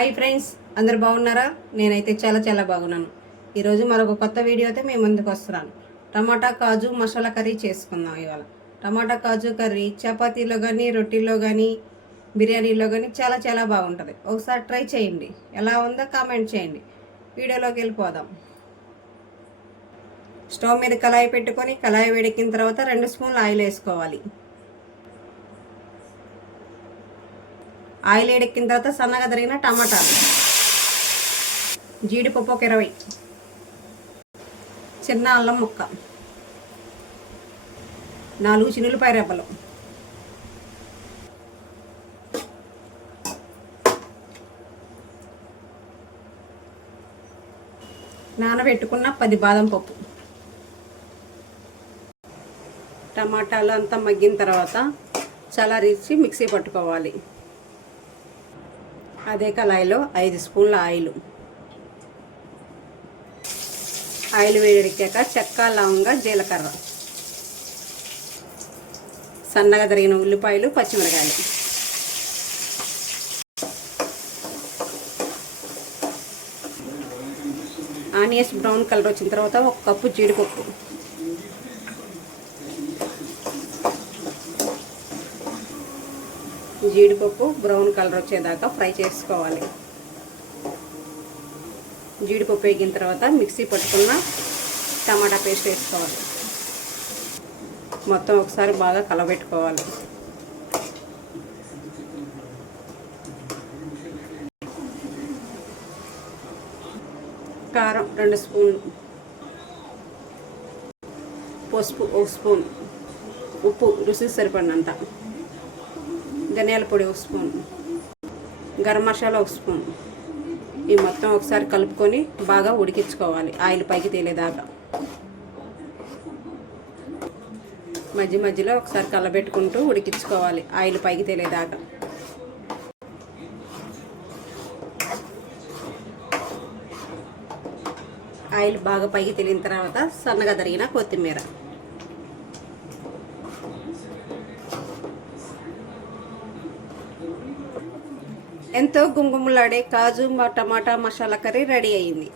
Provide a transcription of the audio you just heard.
Hi friends, అందరు బాగున్నారా? నేనైతే చాలా బాగున్నాను. ఈరోజు మరొక కొత్త వీడియోతో మేము ముందుకు వస్తున్నాను. టమాటా కాజు మసాలా కర్రీ చేసుకుందాం. ఇవాళ టమాటా కాజు కర్రీ చపాతీలో కానీ, రొట్టెల్లో కానీ, బిర్యానీలో కానీ చాలా బాగుంటుంది. ఒకసారి ట్రై చేయండి. ఎలా ఉందో కామెంట్ చేయండి. వీడియోలోకి వెళ్ళిపోదాం. స్టవ్ మీద కళాయి పెట్టుకొని కళాయి వేడెక్కిన తర్వాత 2 స్పూన్లు ఆయిల్ వేసుకోవాలి. ఆయిల్ వేడెక్కిన తర్వాత సన్నగా తరిగిన టమాటాలు, జీడిపప్పు ఒక 20, చిన్న అల్లం ముక్క, 4 చిన్నులపాయ రెబ్బలు, నానబెట్టుకున్న 10 బాదం పప్పు. టమాటాలు అంతా మగ్గిన తర్వాత చల్లారించి మిక్సీ పట్టుకోవాలి. అదే కళాయిలో 5 స్పూన్ల ఆయిల్ వేడెక్కాక చెక్క, లవంగ, జీలకర్ర, సన్నగా తరిగిన ఉల్లిపాయలు, పచ్చిమిరకాయలు, ఆనియన్స్ బ్రౌన్ కలర్ వచ్చిన తర్వాత 1 కప్పు జీడిపప్పు, బ్రౌన్ కలర్ వచ్చేదాకా ఫ్రై చేసుకోవాలి. జీడిపప్పు వేగిన తర్వాత మిక్సీ పట్టుకున్న టమాటా పేస్ట్ వేసుకోవాలి. మొత్తం ఒకసారి బాగా కలబెట్టుకోవాలి. కారం 2 స్పూన్లు, పసుపు 1 స్పూన్, ఉప్పు రుచికి సరిపడినంత, ధనియాల పొడి 1 స్పూన్, గరం మసాలా 1 స్పూన్. ఈ మొత్తం ఒకసారి కలుపుకొని బాగా ఉడికించుకోవాలి ఆయిల్ పైకి తేలేదాకా. మధ్యలో ఒకసారి కలబెట్టుకుంటూ ఉడికించుకోవాలి ఆయిల్ పైకి తేలేదాకా. ఆయిల్ బాగా పైకి తేలిన తర్వాత సన్నగా తరిగిన కొత్తిమీర, ఎంతో గుమగుమలాడే కాజు టమాటా మసాలా కర్రీ రెడీ అయింది.